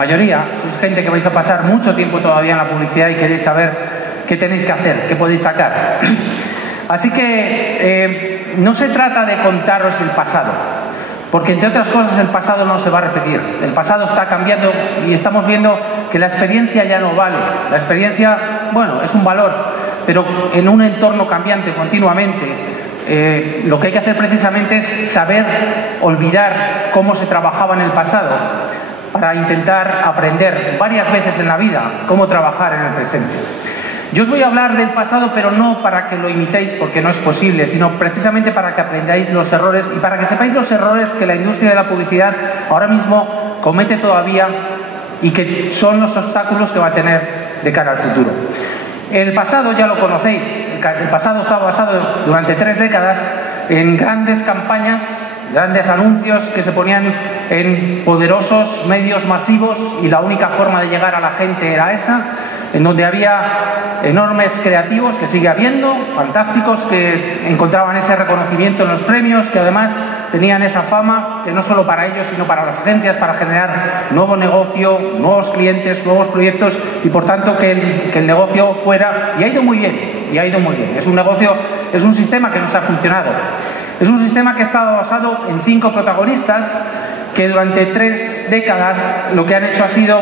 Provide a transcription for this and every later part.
La mayoría sois gente que vais a pasar mucho tiempo todavía en la publicidad y queréis saber qué tenéis que hacer, qué podéis sacar. Así que no se trata de contaros el pasado, porque entre otras cosas el pasado no se va a repetir. El pasado está cambiando y estamos viendo que la experiencia ya no vale. La experiencia, bueno, es un valor, pero en un entorno cambiante continuamente, lo que hay que hacer precisamente es saber olvidar cómo se trabajaba en el pasado para intentar aprender varias veces en la vida cómo trabajar en el presente. Yo os voy a hablar del pasado, pero no para que lo imitéis, porque no es posible, sino precisamente para que aprendáis los errores y para que sepáis los errores que la industria de la publicidad ahora mismo comete todavía y que son los obstáculos que va a tener de cara al futuro. El pasado ya lo conocéis. El pasado estaba basado durante 3 décadas en grandes campañas, grandes anuncios que se ponían en poderosos medios masivos y la única forma de llegar a la gente era esa, en donde había enormes creativos, que sigue habiendo, fantásticos, que encontraban ese reconocimiento en los premios, que además tenían esa fama, que no solo para ellos, sino para las agencias, para generar nuevo negocio, nuevos clientes, nuevos proyectos y por tanto que el negocio fuera, y ha ido muy bien, Es un negocio, es un sistema que nos ha funcionado. Es un sistema que está basado en 5 protagonistas que durante 3 décadas lo que han hecho ha sido,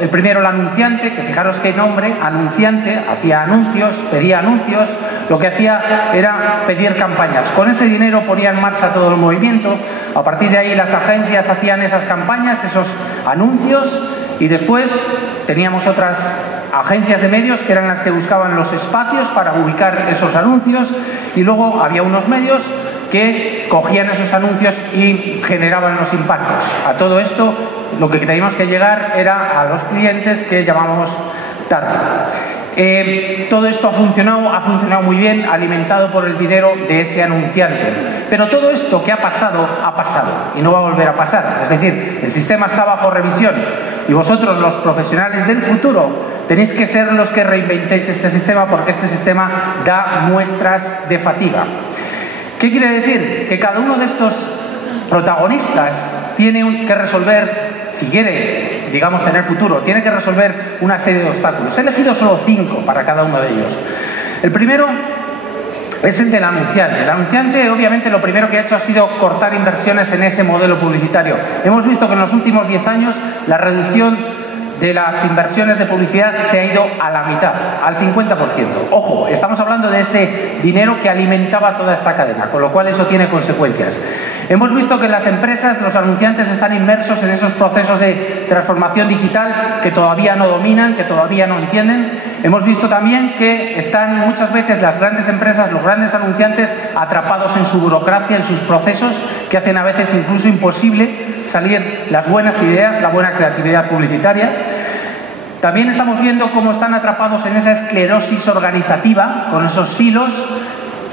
el primero, el anunciante, que fijaros qué nombre, anunciante, hacía anuncios, pedía anuncios, lo que hacía era pedir campañas. Con ese dinero ponía en marcha todo el movimiento, a partir de ahí las agencias hacían esas campañas, esos anuncios, y después teníamos otras agencias de medios que eran las que buscaban los espacios para ubicar esos anuncios, y luego había unos medios que cogían esos anuncios y generaban los impactos. A todo esto lo que teníamos que llegar era a los clientes que llamábamos target. Todo esto ha funcionado muy bien, alimentado por el dinero de ese anunciante. Pero todo esto que ha pasado y no va a volver a pasar. Es decir, el sistema está bajo revisión y vosotros, los profesionales del futuro, tenéis que ser los que reinventéis este sistema, porque este sistema da muestras de fatiga. ¿Qué quiere decir? Que cada uno de estos protagonistas tiene que resolver, si quiere, digamos, tener futuro, tiene que resolver una serie de obstáculos. He elegido solo 5 para cada uno de ellos. El primero es el del anunciante. El anunciante, obviamente, lo primero que ha hecho ha sido cortar inversiones en ese modelo publicitario. Hemos visto que en los últimos 10 años la reducción de las inversiones de publicidad se ha ido a la mitad, al 50%. Ojo, estamos hablando de ese dinero que alimentaba toda esta cadena, con lo cual eso tiene consecuencias. Hemos visto que las empresas, los anunciantes están inmersos en esos procesos de transformación digital que todavía no dominan, que todavía no entienden. Hemos visto también que están muchas veces las grandes empresas, los grandes anunciantes, atrapados en su burocracia, en sus procesos, que hacen a veces incluso imposible salir las buenas ideas, la buena creatividad publicitaria. También estamos viendo cómo están atrapados en esa esclerosis organizativa, con esos silos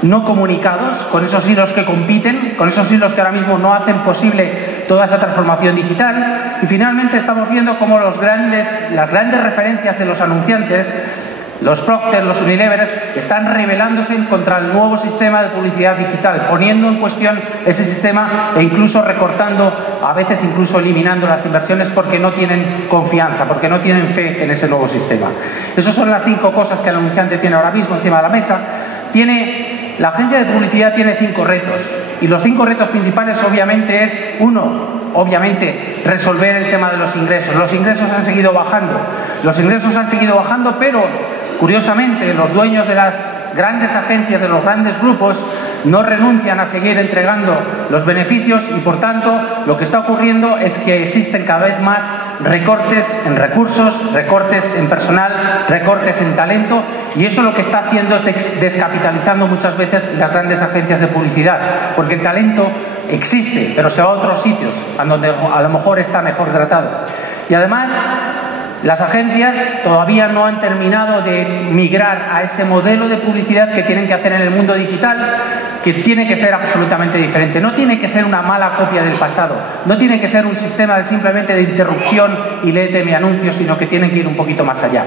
no comunicados, con esos hilos que compiten, con esos hilos que ahora mismo no hacen posible toda esa transformación digital. Y finalmente estamos viendo cómo las grandes referencias de los anunciantes, los Procter, los Unilever, están rebelándose contra el nuevo sistema de publicidad digital, poniendo en cuestión ese sistema e incluso recortando, a veces incluso eliminando las inversiones porque no tienen confianza, porque no tienen fe en ese nuevo sistema. Esas son las 5 cosas que el anunciante tiene ahora mismo encima de la mesa. La agencia de publicidad tiene 5 retos, y los 5 retos principales obviamente es, obviamente, resolver el tema de los ingresos. Los ingresos han seguido bajando, pero curiosamente, los dueños de las grandes agencias, de los grandes grupos, no renuncian a seguir entregando los beneficios y, por tanto, lo que está ocurriendo es que existen cada vez más recortes en recursos, recortes en personal, recortes en talento, y eso lo que está haciendo es descapitalizando muchas veces las grandes agencias de publicidad, porque el talento existe, pero se va a otros sitios, a donde a lo mejor está mejor tratado. Y además, las agencias todavía no han terminado de migrar a ese modelo de publicidad que tienen que hacer en el mundo digital, que tiene que ser absolutamente diferente. No tiene que ser una mala copia del pasado, no tiene que ser un sistema simplemente de interrupción y léete mi anuncio, sino que tienen que ir un poquito más allá.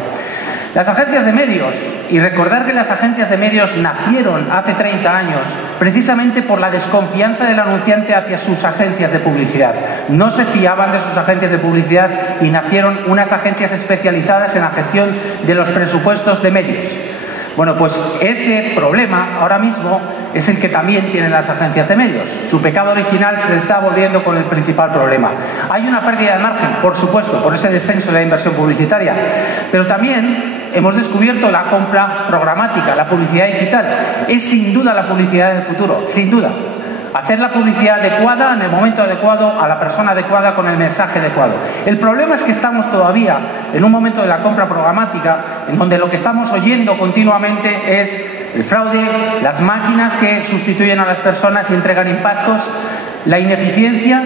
Las agencias de medios, y recordar que las agencias de medios nacieron hace 30 años precisamente por la desconfianza del anunciante hacia sus agencias de publicidad. No se fiaban de sus agencias de publicidad y nacieron unas agencias especializadas en la gestión de los presupuestos de medios. Bueno, pues ese problema ahora mismo es el que también tienen las agencias de medios. Su pecado original se les está volviendo con el principal problema. Hay una pérdida de margen, por supuesto, por ese descenso de la inversión publicitaria, pero también hemos descubierto la compra programática, la publicidad digital. Es sin duda la publicidad del futuro, sin duda. Hacer la publicidad adecuada en el momento adecuado, a la persona adecuada, con el mensaje adecuado. El problema es que estamos todavía en un momento de la compra programática en donde lo que estamos oyendo continuamente es el fraude, las máquinas que sustituyen a las personas y entregan impactos, la ineficiencia,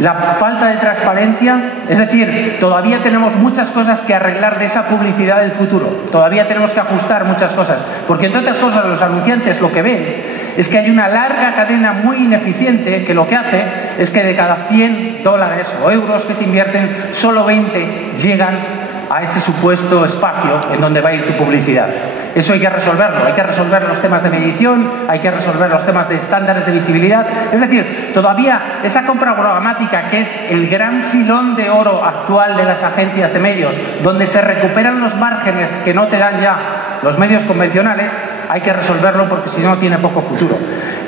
la falta de transparencia. Es decir, todavía tenemos muchas cosas que arreglar de esa publicidad del futuro. Todavía tenemos que ajustar muchas cosas, porque entre otras cosas los anunciantes lo que ven es que hay una larga cadena muy ineficiente que lo que hace es que de cada $100 o euros que se invierten, solo 20 llegan a ese supuesto espacio en donde va a ir tu publicidad. Eso hay que resolverlo. Hay que resolver los temas de medición, hay que resolver los temas de estándares de visibilidad. Es decir, todavía esa compra programática, que es el gran filón de oro actual de las agencias de medios, donde se recuperan los márgenes que no te dan ya los medios convencionales, hay que resolverlo porque si no tiene poco futuro.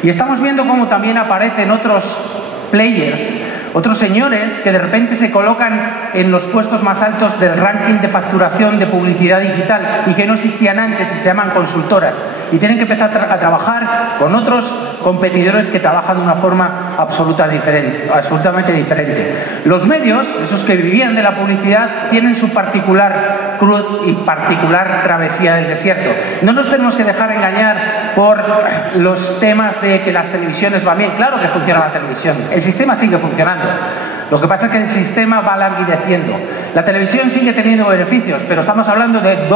Y estamos viendo cómo también aparecen otros players, otros señores que de repente se colocan en los puestos más altos del ranking de facturación de publicidad digital y que no existían antes y se llaman consultoras, y tienen que empezar a trabajar con otros competidores que trabajan de una forma absolutamente diferente. Los medios, esos que vivían de la publicidad, tienen su particular cruz y particular travesía del desierto. No nos tenemos que dejar engañar por los temas de que las televisiones van bien. Claro que funciona la televisión, el sistema sigue funcionando. Lo que pasa es que el sistema va languideciendo. La televisión sigue teniendo beneficios, pero estamos hablando de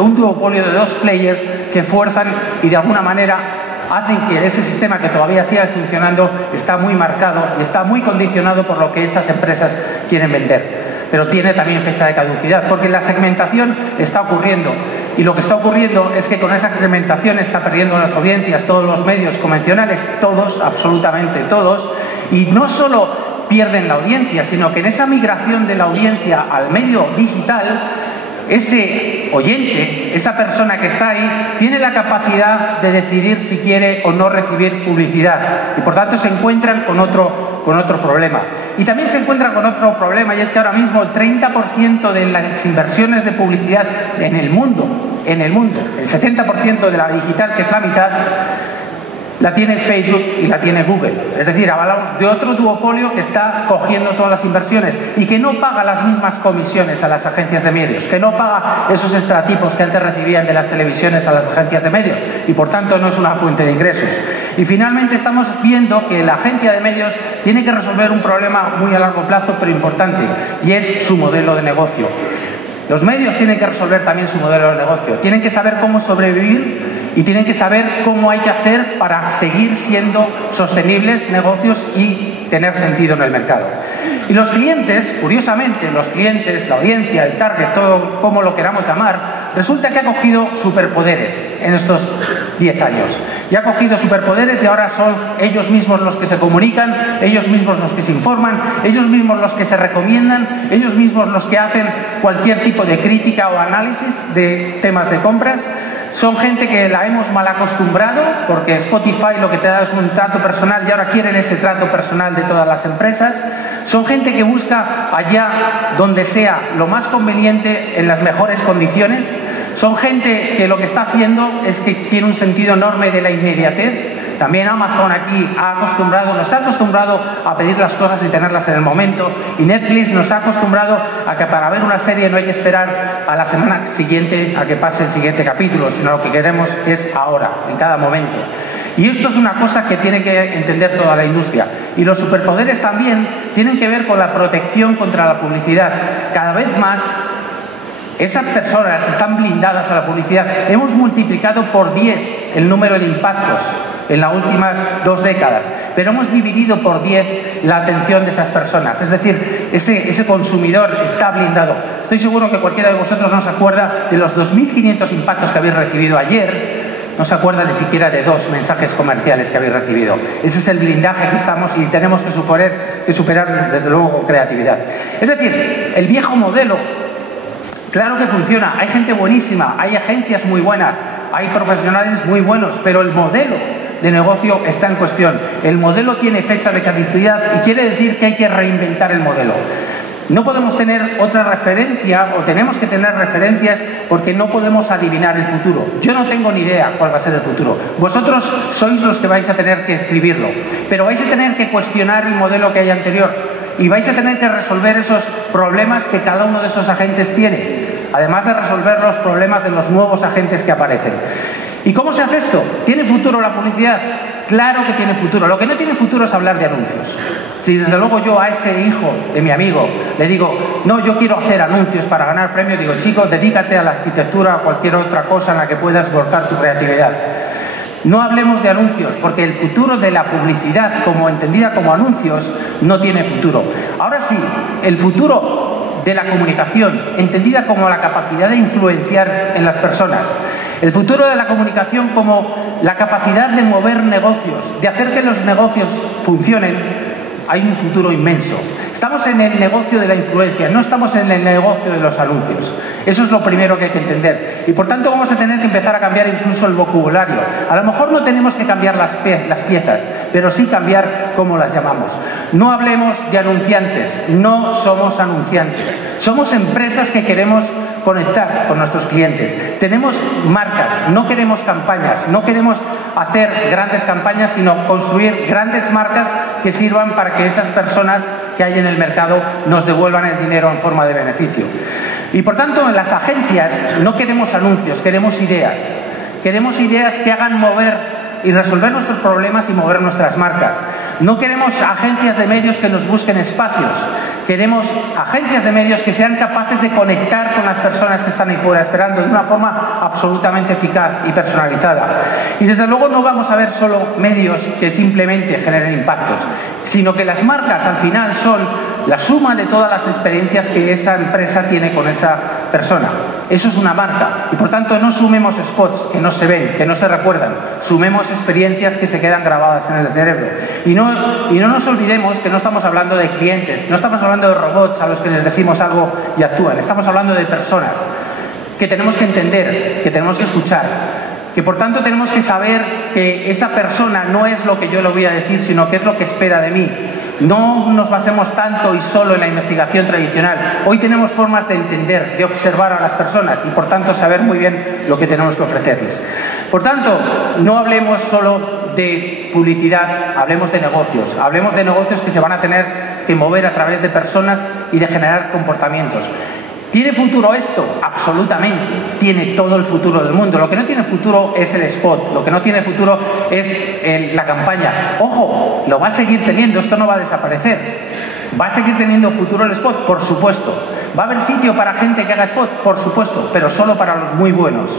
un duopolio de dos players que fuerzan y de alguna manera hacen que ese sistema, que todavía siga funcionando, está muy marcado y está muy condicionado por lo que esas empresas quieren vender. Pero tiene también fecha de caducidad, porque la segmentación está ocurriendo. Y lo que está ocurriendo es que con esa segmentación está perdiendo las audiencias todos los medios convencionales, todos, absolutamente todos, y no solo pierden la audiencia, sino que en esa migración de la audiencia al medio digital, ese oyente, esa persona que está ahí, tiene la capacidad de decidir si quiere o no recibir publicidad y por tanto se encuentran con otro problema. Y también se encuentran con otro problema, y es que ahora mismo el 30% de las inversiones de publicidad en el mundo, el 70% de la digital, que es la mitad, la tiene Facebook y la tiene Google. Es decir, hablamos de otro duopolio que está cogiendo todas las inversiones y que no paga las mismas comisiones a las agencias de medios, que no paga esos extratipos que antes recibían de las televisiones a las agencias de medios y por tanto no es una fuente de ingresos. Y finalmente estamos viendo que la agencia de medios tiene que resolver un problema muy a largo plazo pero importante, y es su modelo de negocio. Los medios tienen que resolver también su modelo de negocio, tienen que saber cómo sobrevivir y tienen que saber cómo hay que hacer para seguir siendo sostenibles negocios y tener sentido en el mercado. Y los clientes, curiosamente, la audiencia, el target, todo como lo queramos llamar, resulta que ha cogido superpoderes en estos 10 años. Y ha cogido superpoderes y ahora son ellos mismos los que se comunican, ellos mismos los que se informan, ellos mismos los que se recomiendan, ellos mismos los que hacen cualquier tipo de crítica o análisis de temas de compras. Son gente que la hemos mal acostumbrado, porque Spotify lo que te da es un trato personal y ahora quieren ese trato personal de todas las empresas. Son gente que busca allá donde sea lo más conveniente en las mejores condiciones. Son gente que lo que está haciendo es que tiene un sentido enorme de la inmediatez. También Amazon aquí nos ha acostumbrado a pedir las cosas y tenerlas en el momento, y Netflix nos ha acostumbrado a que para ver una serie no hay que esperar a la semana siguiente a que pase el siguiente capítulo, sino lo que queremos es ahora, en cada momento. Y esto es una cosa que tiene que entender toda la industria. Y los superpoderes también tienen que ver con la protección contra la publicidad. Cada vez más esas personas están blindadas a la publicidad. Hemos multiplicado por 10 el número de impactos en las últimas 2 décadas, pero hemos dividido por 10 la atención de esas personas. Es decir, ese consumidor está blindado. Estoy seguro que cualquiera de vosotros no se acuerda de los 2.500 impactos que habéis recibido ayer. No se acuerda ni siquiera de 2 mensajes comerciales que habéis recibido. Ese es el blindaje que estamos y tenemos que superar desde luego con creatividad. Es decir, el viejo modelo, claro que funciona, hay gente buenísima, hay agencias muy buenas, hay profesionales muy buenos, pero el modelo de negocio está en cuestión. El modelo tiene fecha de caducidad y quiere decir que hay que reinventar el modelo. No podemos tener otra referencia, o tenemos que tener referencias, porque no podemos adivinar el futuro. Yo no tengo ni idea cuál va a ser el futuro. Vosotros sois los que vais a tener que escribirlo, pero vais a tener que cuestionar el modelo que hay anterior y vais a tener que resolver esos problemas que cada uno de estos agentes tiene, además de resolver los problemas de los nuevos agentes que aparecen. ¿Y cómo se hace esto? ¿Tiene futuro la publicidad? Claro que tiene futuro. Lo que no tiene futuro es hablar de anuncios. Si desde luego yo a ese hijo de mi amigo le digo, no, yo quiero hacer anuncios para ganar premios, digo, chico, dedícate a la arquitectura o cualquier otra cosa en la que puedas volcar tu creatividad. No hablemos de anuncios, porque el futuro de la publicidad, como entendida como anuncios, no tiene futuro. Ahora sí, el futuro de la comunicación, entendida como la capacidad de influenciar en las personas. El futuro de la comunicación como la capacidad de mover negocios, de hacer que los negocios funcionen. Hay un futuro inmenso. Estamos en el negocio de la influencia, no estamos en el negocio de los anuncios. Eso es lo primero que hay que entender. Y por tanto vamos a tener que empezar a cambiar incluso el vocabulario. A lo mejor no tenemos que cambiar las piezas, pero sí cambiar cómo las llamamos. No hablemos de anunciantes, no somos anunciantes. Somos empresas que queremos conectar con nuestros clientes. Tenemos marcas, no queremos campañas, no queremos hacer grandes campañas, sino construir grandes marcas que sirvan para que esas personas que hay en el mercado nos devuelvan el dinero en forma de beneficio. Y por tanto, en las agencias no queremos anuncios, queremos ideas. Queremos ideas que hagan mover y resolver nuestros problemas y mover nuestras marcas. No queremos agencias de medios que nos busquen espacios. Queremos agencias de medios que sean capaces de conectar con las personas que están ahí fuera esperando de una forma absolutamente eficaz y personalizada. Y desde luego no vamos a ver solo medios que simplemente generen impactos, sino que las marcas al final son la suma de todas las experiencias que esa empresa tiene con esa persona. Eso es una marca y por tanto no sumemos spots que no se ven, que no se recuerdan, sumemos experiencias que se quedan grabadas en el cerebro. Y no nos olvidemos que no estamos hablando de clientes, no estamos hablando de robots a los que les decimos algo y actúan, estamos hablando de personas que tenemos que entender, que tenemos que escuchar, que por tanto tenemos que saber que esa persona no es lo que yo le voy a decir, sino que es lo que espera de mí. No nos basemos tanto y solo en la investigación tradicional. Hoy tenemos formas de entender, de observar a las personas y por tanto saber muy bien lo que tenemos que ofrecerles. Por tanto, no hablemos solo de publicidad, hablemos de negocios que se van a tener que mover a través de personas y de generar comportamientos. ¿Tiene futuro esto? Absolutamente. Tiene todo el futuro del mundo. Lo que no tiene futuro es el spot. Lo que no tiene futuro es la campaña. Ojo, lo va a seguir teniendo. Esto no va a desaparecer. ¿Va a seguir teniendo futuro el spot? Por supuesto. ¿Va a haber sitio para gente que haga spot? Por supuesto. Pero solo para los muy buenos.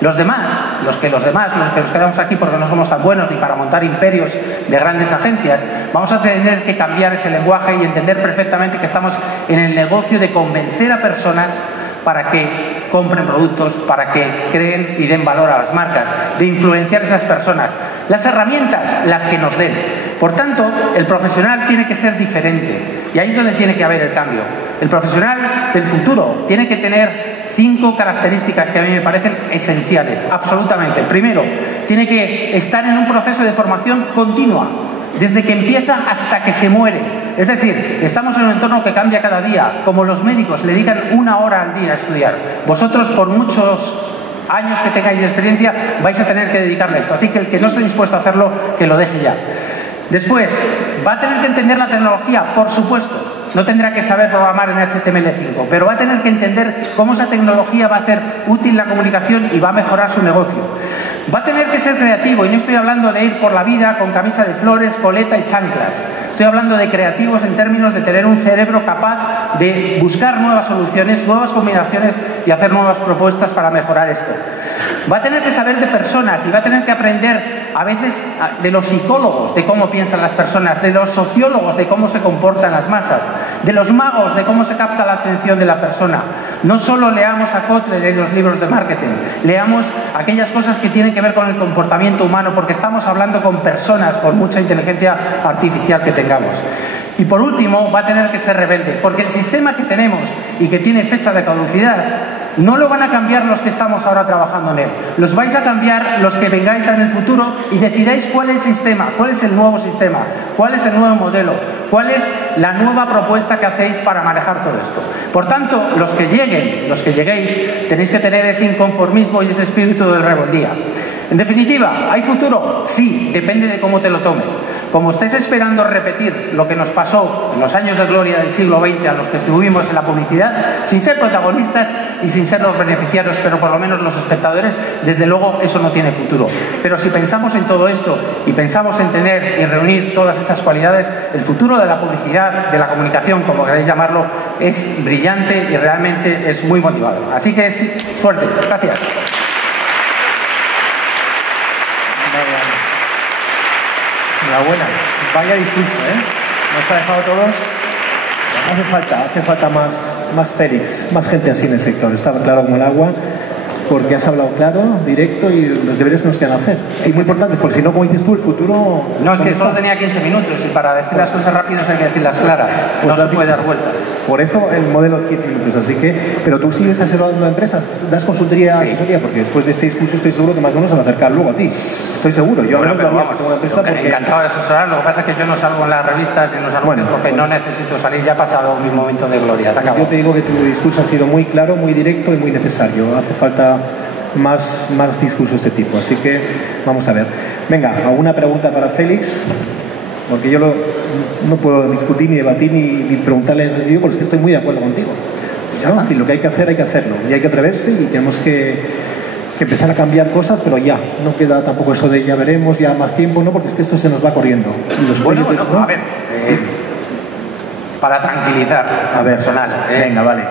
Los que nos quedamos aquí porque no somos tan buenos ni para montar imperios de grandes agencias, vamos a tener que cambiar ese lenguaje y entender perfectamente que estamos en el negocio de convencer a personas para que compren productos, para que creen y den valor a las marcas, de influenciar a esas personas. Las herramientas, las que nos den. Por tanto, el profesional tiene que ser diferente y ahí es donde tiene que haber el cambio. El profesional del futuro tiene que tener 5 características que a mí me parecen esenciales, absolutamente. Primero, tiene que estar en un proceso de formación continua, desde que empieza hasta que se muere. Es decir, estamos en un entorno que cambia cada día. Como los médicos le dedican 1 hora al día a estudiar, vosotros por muchos años que tengáis de experiencia vais a tener que dedicarle a esto. Así que el que no esté dispuesto a hacerlo, que lo deje ya. Después, ¿va a tener que entender la tecnología? Por supuesto. No tendrá que saber programar en HTML5, pero va a tener que entender cómo esa tecnología va a hacer útil la comunicación y va a mejorar su negocio. Va a tener que ser creativo, y no estoy hablando de ir por la vida con camisa de flores, coleta y chanclas. Estoy hablando de creativos en términos de tener un cerebro capaz de buscar nuevas soluciones, nuevas combinaciones y hacer nuevas propuestas para mejorar esto. Va a tener que saber de personas y va a tener que aprender a veces de los psicólogos, de cómo piensan las personas, de los sociólogos, de cómo se comportan las masas, de los magos, de cómo se capta la atención de la persona. No solo leamos a Kotler en los libros de marketing, leamos aquellas cosas que tienen que ver con el comportamiento humano, porque estamos hablando con personas, por mucha inteligencia artificial que tengamos. Y por último, va a tener que ser rebelde, porque el sistema que tenemos y que tiene fecha de caducidad, no lo van a cambiar los que estamos ahora trabajando en él. Los vais a cambiar los que vengáis en el futuro y decidáis cuál es el sistema, cuál es el nuevo sistema, cuál es el nuevo modelo, cuál es la nueva propuesta que hacéis para manejar todo esto. Por tanto, los que lleguen, los que lleguéis, tenéis que tener ese inconformismo y ese espíritu de rebeldía. En definitiva, ¿hay futuro? Sí, depende de cómo te lo tomes. Como estés esperando repetir lo que nos pasó en los años de gloria del siglo XX a los que estuvimos en la publicidad, sin ser protagonistas y sin ser los beneficiarios, pero por lo menos los espectadores, desde luego eso no tiene futuro. Pero si pensamos en todo esto y pensamos en tener y reunir todas estas cualidades, el futuro de la publicidad, de la comunicación, como queráis llamarlo, es brillante y realmente es muy motivador. Así que sí, suerte. Gracias. Enhorabuena. Vaya discurso, ¿eh? Nos ha dejado todos. Hace falta más Félix, más gente así en el sector. Estaba claro como el agua, porque has hablado claro, directo y los deberes que nos quedan hacer. Es muy importante, porque si no, como dices tú, el futuro... No, es que solo tenía 15 minutos y para decir las cosas rápidas hay que decirlas claras. No se puede dar vueltas. Por eso el modelo de 15 minutos. Así que, pero tú sigues asesorando a empresas, das consultoría, asesoría, porque después de este discurso estoy seguro que más de uno se va a acercar luego a ti. Estoy seguro. Yo bueno, lo haría si tengo una empresa porque... Encantado de asesorar. Lo que pasa es que yo no salgo en las revistas y en los anuncios porque no necesito salir. Ya ha pasado mi momento de gloria. Se acabó. Yo te digo que tu discurso ha sido muy claro, muy directo y muy necesario. Hace falta más discursos de este tipo. Así que vamos a ver. Venga, ¿alguna pregunta para Félix? Porque yo no puedo discutir ni debatir ni preguntarle en ese sentido, porque es que estoy muy de acuerdo contigo. ¿No? Es decir, lo que hay que hacer, hay que hacerlo. Y hay que atreverse y tenemos que empezar a cambiar cosas, pero ya. No queda tampoco eso de ya veremos, ya más tiempo, ¿no? Porque es que esto se nos va corriendo. Y los bueno, a ver, para tranquilizar al personal. Venga, vale.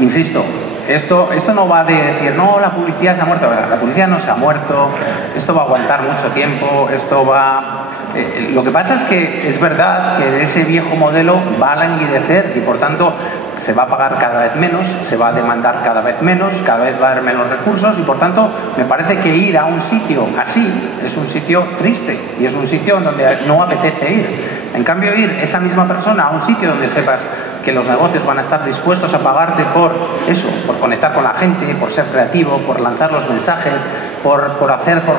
Insisto, esto no va de decir, no, la publicidad se ha muerto. La publicidad no se ha muerto, esto va a aguantar mucho tiempo, esto va... lo que pasa es que es verdad que ese viejo modelo va a languidecer y por tanto se va a pagar cada vez menos, se va a demandar cada vez menos, cada vez va a haber menos recursos y por tanto me parece que ir a un sitio así es un sitio triste y es un sitio donde no apetece ir. En cambio, ir esa misma persona a un sitio donde sepas que los negocios van a estar dispuestos a pagarte por eso, por conectar con la gente, por ser creativo, por lanzar los mensajes, por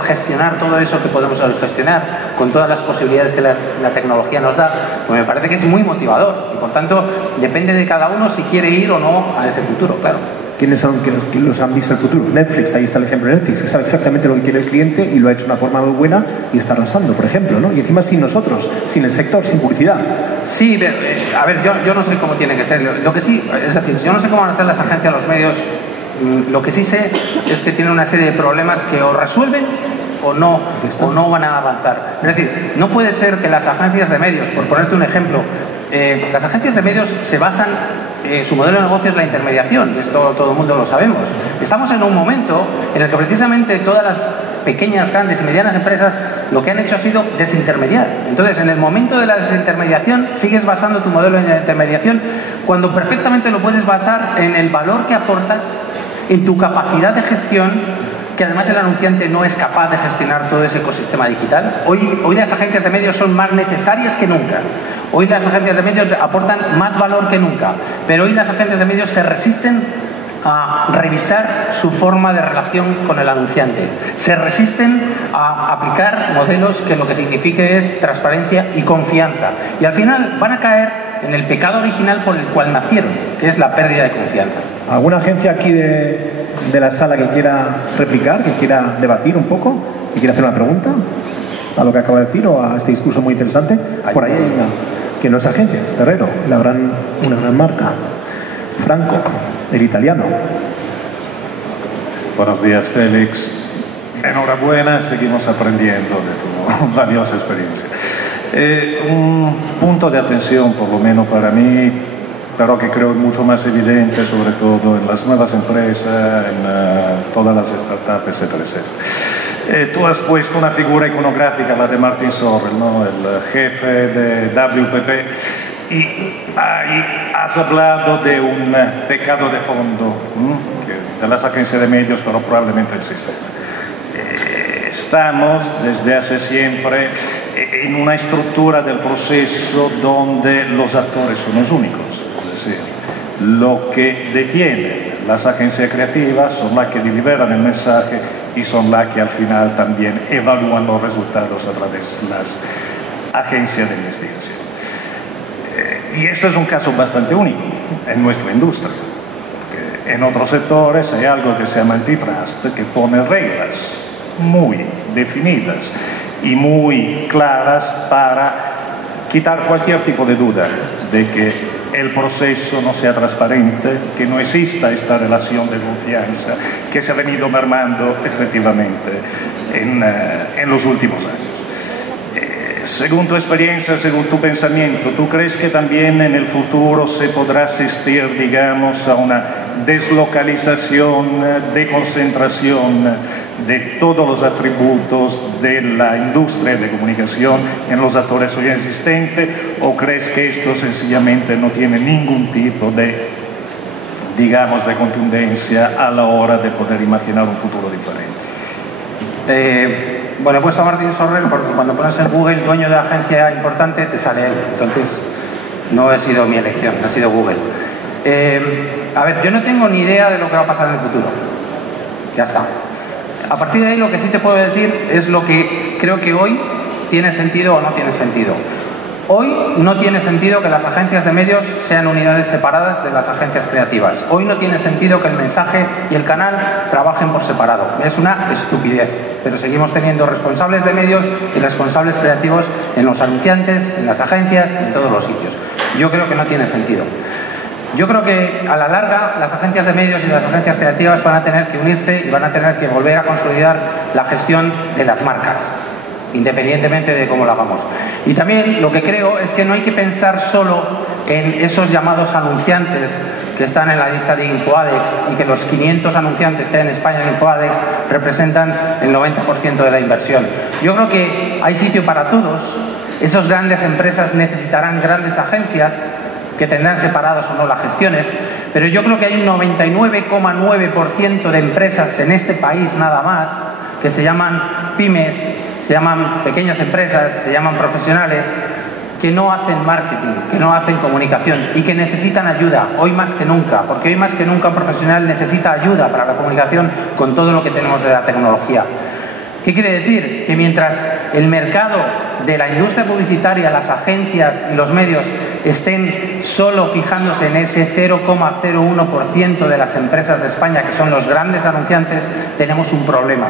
gestionar todo eso que podemos gestionar con todas las posibilidades que la tecnología nos da, pues me parece que es muy motivador y por tanto depende de cada uno si quiere ir o no a ese futuro, claro. ¿Quiénes son los han visto el futuro? Netflix, ahí está el ejemplo de Netflix, que sabe exactamente lo que quiere el cliente y lo ha hecho de una forma muy buena y está arrasando, por ejemplo, ¿no? Y encima sin nosotros, sin el sector, sin publicidad. Sí, a ver, yo no sé cómo tiene que ser. Lo que sí, es decir, yo no sé cómo van a ser las agencias, los medios. Lo que sí sé es que tienen una serie de problemas que o resuelven o no van a avanzar. Es decir, no puede ser que las agencias de medios, por ponerte un ejemplo, las agencias de medios se basan, su modelo de negocio es la intermediación, esto todo el mundo lo sabemos. Estamos en un momento en el que precisamente todas las pequeñas, grandes y medianas empresas lo que han hecho ha sido desintermediar. Entonces, en el momento de la desintermediación, sigues basando tu modelo en la intermediación cuando perfectamente lo puedes basar en el valor que aportas, en tu capacidad de gestión, que además el anunciante no es capaz de gestionar todo ese ecosistema digital. Hoy las agencias de medios son más necesarias que nunca. Hoy las agencias de medios aportan más valor que nunca. Pero hoy las agencias de medios se resisten a revisar su forma de relación con el anunciante. Se resisten a aplicar modelos que lo que signifique es transparencia y confianza. Y al final van a caer en el pecado original por el cual nacieron, que es la pérdida de confianza. ¿Alguna agencia aquí de la sala que quiera replicar, que quiera debatir un poco, que quiera hacer una pregunta a lo que acaba de decir o a este discurso muy interesante? Por ahí hay una que no es agencia, es Ferrero, una gran marca. Franco, el italiano. Buenos días, Félix. Enhorabuena, seguimos aprendiendo de tu valiosa experiencia. Un punto de atención, por lo menos para mí, pero que creo es mucho más evidente, sobre todo en las nuevas empresas, en todas las startups, etcétera, etcétera. Tú has puesto una figura iconográfica, la de Martin Sorrell, ¿no? El jefe de WPP, y ahí has hablado de un pecado de fondo, de las agencias de medios, pero probablemente el sistema. Estamos desde hace siempre en una estructura del proceso donde los actores son los únicos, es decir, lo que detiene las agencias creativas son las que deliberan el mensaje y son las que al final también evalúan los resultados a través de las agencias de investigación. Y esto es un caso bastante único en nuestra industria, porque en otros sectores hay algo que se llama antitrust, que pone reglas muy definidas y muy claras para quitar cualquier tipo de duda de que el proceso no sea transparente, que no exista esta relación de confianza que se ha venido mermando efectivamente en los últimos años. Según tu experiencia, según tu pensamiento, ¿tú crees que también en el futuro se podrá asistir, digamos, a una deslocalización, deconcentración de todos los atributos de la industria de comunicación en los actores hoy existentes? ¿O crees que esto sencillamente no tiene ningún tipo de, digamos, de contundencia a la hora de poder imaginar un futuro diferente? Bueno, he puesto a Martin Sorrell porque cuando pones en Google dueño de agencia importante te sale él, entonces no ha sido mi elección, ha sido Google. A ver, yo no tengo ni idea de lo que va a pasar en el futuro, ya está. A partir de ahí lo que sí te puedo decir es lo que creo que hoy tiene sentido o no tiene sentido. Hoy no tiene sentido que las agencias de medios sean unidades separadas de las agencias creativas. Hoy no tiene sentido que el mensaje y el canal trabajen por separado. Es una estupidez, pero seguimos teniendo responsables de medios y responsables creativos en los anunciantes, en las agencias, en todos los sitios. Yo creo que no tiene sentido. Yo creo que a la larga las agencias de medios y las agencias creativas van a tener que unirse y van a tener que volver a consolidar la gestión de las marcas, independientemente de cómo lo hagamos. Y también lo que creo es que no hay que pensar solo en esos llamados anunciantes que están en la lista de InfoAdex y que los 500 anunciantes que hay en España en InfoAdex representan el 90% de la inversión. Yo creo que hay sitio para todos. Esas grandes empresas necesitarán grandes agencias que tendrán separadas o no las gestiones, pero yo creo que hay un 99,9% de empresas en este país nada más que se llaman pymes, se llaman pequeñas empresas, se llaman profesionales, que no hacen marketing, que no hacen comunicación y que necesitan ayuda, hoy más que nunca, porque hoy más que nunca un profesional necesita ayuda para la comunicación con todo lo que tenemos de la tecnología. ¿Qué quiere decir? Que mientras el mercado de la industria publicitaria, las agencias y los medios estén solo fijándose en ese 0,01% de las empresas de España, que son los grandes anunciantes, tenemos un problema.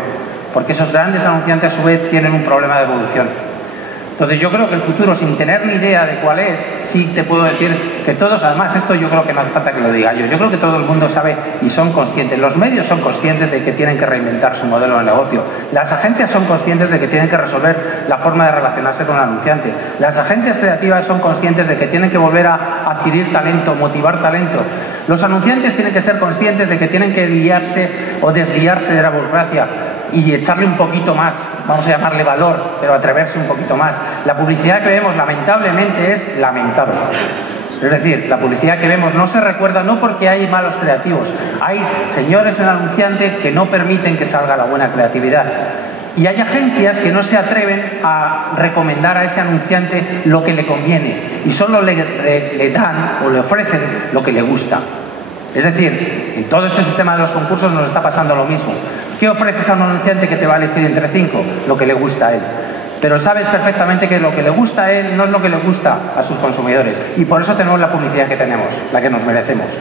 Porque esos grandes anunciantes a su vez tienen un problema de evolución. Entonces yo creo que el futuro, sin tener ni idea de cuál es, sí te puedo decir que todos, además esto yo creo que no hace falta que lo diga yo creo que todo el mundo sabe y son conscientes, los medios son conscientes de que tienen que reinventar su modelo de negocio, las agencias son conscientes de que tienen que resolver la forma de relacionarse con el anunciante, las agencias creativas son conscientes de que tienen que volver a adquirir talento, motivar talento, los anunciantes tienen que ser conscientes de que tienen que liarse o desliarse de la burocracia y echarle un poquito más, vamos a llamarle valor, pero atreverse un poquito más. La publicidad que vemos, lamentablemente, es lamentable. Es decir, la publicidad que vemos no se recuerda no porque hay malos creativos, hay señores en el anunciante que no permiten que salga la buena creatividad. Y hay agencias que no se atreven a recomendar a ese anunciante lo que le conviene y solo le dan o le ofrecen lo que le gusta. Es decir, en todo este sistema de los concursos nos está pasando lo mismo. ¿Qué ofreces a un anunciante que te va a elegir entre 5? Lo que le gusta a él. Pero sabes perfectamente que lo que le gusta a él no es lo que le gusta a sus consumidores. Y por eso tenemos la publicidad que tenemos, la que nos merecemos.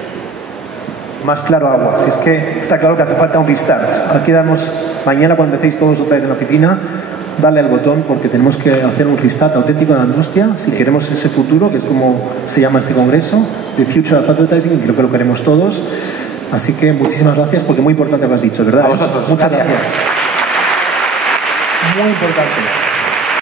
Más claro agua. Si es que está claro que hace falta un restart. Aquí damos, mañana cuando empecéis todos otra vez en la oficina, dale al botón porque tenemos que hacer un restart auténtico de la industria si queremos ese futuro, que es como se llama este congreso, The Future of Advertising, y creo que lo queremos todos. Así que muchísimas gracias porque muy importante lo has dicho, ¿verdad? A vosotros. Muchas gracias. Muy importante.